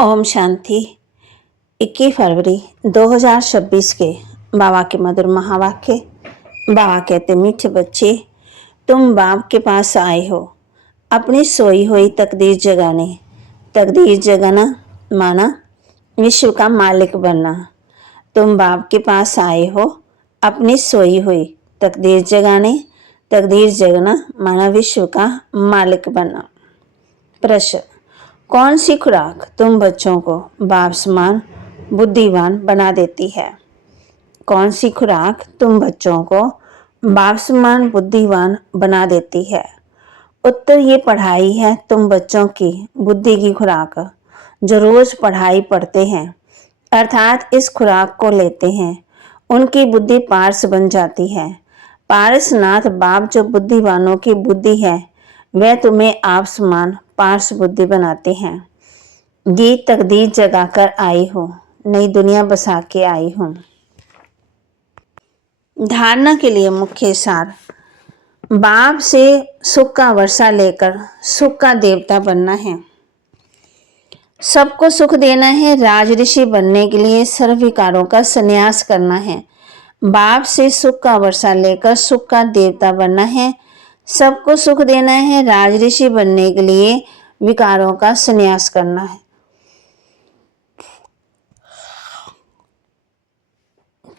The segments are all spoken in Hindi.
ओम शांति। 21 फरवरी 2026 के बाबा के मधुर महावाक्य। बाबा कहते, मीठे बच्चे, तुम बाप के पास आए हो अपनी सोई हुई तकदीर जगाने। तकदीर जगाना माना विश्व का मालिक बनना। तुम बाप के पास आए हो अपनी सोई हुई तकदीर जगाने। तकदीर जगना माना विश्व का मालिक बनना। प्रश्न, कौन सी खुराक तुम बच्चों को बाप समान बुद्धिमान बना देती है? कौन सी खुराक तुम बच्चों को बाप समान बुद्धिमान बना देती है? उत्तर, ये पढ़ाई है तुम बच्चों की बुद्धि की खुराक, जो रोज पढ़ाई पढ़ते हैं अर्थात इस खुराक को लेते हैं। उनकी बुद्धि पारस बन जाती है। पारसनाथ बाप जो बुद्धिवानों की बुद्धि है, वह तुम्हें आप समान पारस बुद्धि बनाते हैं। ये तकदीर जगाकर आई हो, नई दुनिया बसा के आई हूँ। धारणा के लिए मुख्य सार, बाप से सुख का वर्षा लेकर सुख का देवता बनना है। सबको सुख देना है। राज ऋषि बनने के लिए सर्व विकारों का संन्यास करना है। बाप से सुख का वर्षा लेकर सुख का देवता बनना है। सबको सुख देना है। राज ऋषि बनने के लिए विकारों का संन्यास करना है।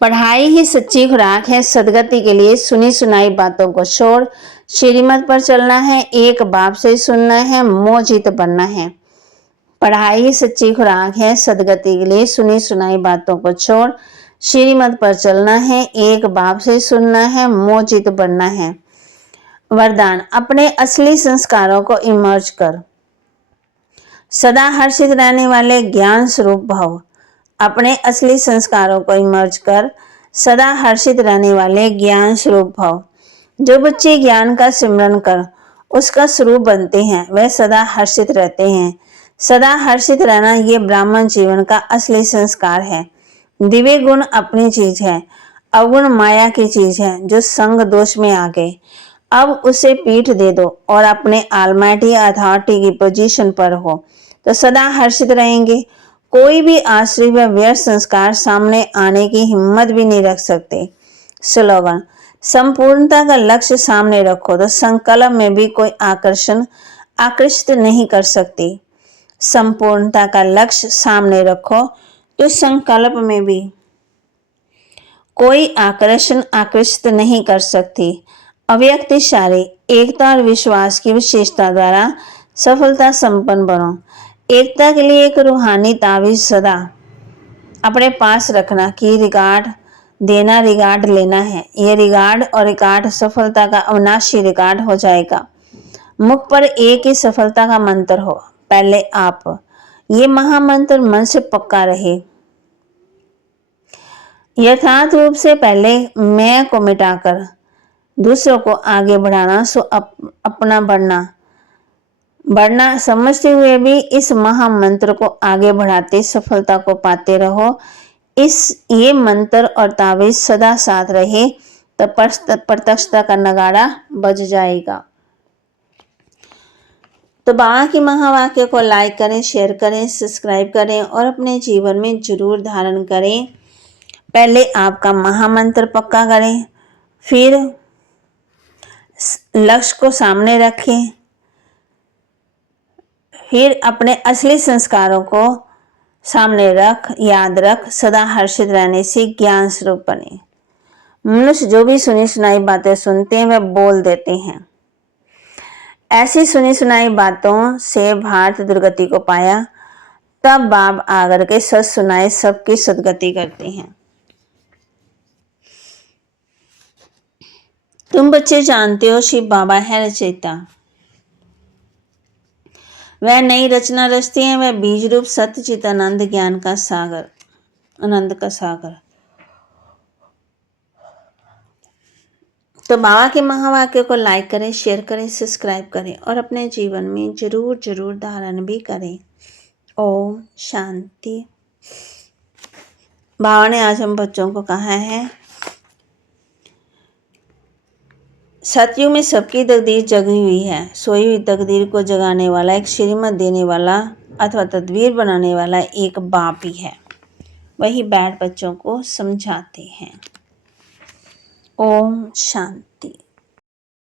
पढ़ाई ही सच्ची खुराक है। सदगति के लिए सुनी सुनाई बातों को छोड़ श्रीमत पर चलना है। एक बाप से सुनना है, मोहजित बनना है। पढ़ाई ही सच्ची खुराक है। सदगति के लिए सुनी सुनाई बातों को छोड़ श्रीमत पर चलना है। एक बाप से सुनना है, मोहजित बनना है। वरदान, अपने असली संस्कारों को इमर्ज कर सदा हर्षित रहने वाले ज्ञान स्वरूप भव। अपने असली संस्कारों को इमर्ज कर सदा हर्षित रहने वाले ज्ञान स्वरूप भव। जो बच्चे ज्ञान का सिमरन कर उसका स्वरूप बनते हैं, वह सदा हर्षित रहते हैं। सदा हर्षित रहना ये ब्राह्मण जीवन का असली संस्कार है। दिव्य गुण अपनी चीज है, अवगुण माया की चीज है। जो संग दोष में आ गए, अब उसे पीठ दे दो और अपने ऑलमाइटी अथॉरिटी की पोजीशन पर हो तो सदा हर्षित रहेंगे। कोई भी आश्रय व व्यर्थ संस्कार सामने आने की हिम्मत भी नहीं रख सकते। स्लोगन, संपूर्णता का लक्ष्य सामने रखो तो संकल्प में भी कोई आकर्षित नहीं कर सकती। संपूर्णता का लक्ष्य सामने रखो तो संकल्प में भी कोई आकर्षित नहीं कर सकती। अव्यक्तिशाली एकता और विश्वास की विशेषता द्वारा सफलता संपन्न बनो। एकता के लिए एक रूहानी तावीज सदा अपने पास रखना कि रिगार्ड देना, रिगार्ड लेना है। यह रिगार्ड और रिकॉर्ड सफलता का अविनाशी रिकॉर्ड हो जाएगा। मुख पर एक ही सफलता का मंत्र हो, पहले आप। ये महामंत्र मन से पक्का रहे। यथार्थ रूप से पहले मैं को मिटाकर दूसरों को आगे बढ़ाना, सो अपना बढ़ना समझते हुए भी इस महामंत्र को आगे बढ़ाते सफलता को पाते रहो। ये मंत्र और तावीज सदा साथ रहे तो प्रत्यक्षता का नगाड़ा बज जाएगा। तो बाबा के महावाक्य को लाइक करें, शेयर करें, सब्सक्राइब करें और अपने जीवन में जरूर धारण करें। पहले आपका महामंत्र पक्का करें, फिर लक्ष्य को सामने रखें, फिर अपने असली संस्कारों को सामने याद रख सदा हर्षित रहने से ज्ञान स्वरूप बने। मनुष्य जो भी सुनी सुनाई बातें सुनते हैं वह बोल देते हैं। ऐसी सुनी सुनाई बातों से भारत दुर्गति को पाया, तब बाप आकर के सच सुनाए सबकी सदगति करते हैं। तुम बच्चे जानते हो शिव बाबा है रचयिता। वह नई रचना रचते हैं। वह बीज रूप सत्य चित आनंद ज्ञान का सागर, आनंद का सागर। तो बाबा के महावाक्य को लाइक करें, शेयर करें, सब्सक्राइब करें और अपने जीवन में जरूर जरूर धारण भी करें। ओम शांति। बाबा ने आज हम बच्चों को कहा है, सतयुग में सबकी तकदीर जगी हुई है। सोई हुई तकदीर को जगाने वाला, एक श्रीमत देने वाला अथवा तदवीर बनाने वाला एक बाप ही है, वही बैठ बच्चों को समझाते हैं। ओम शांति।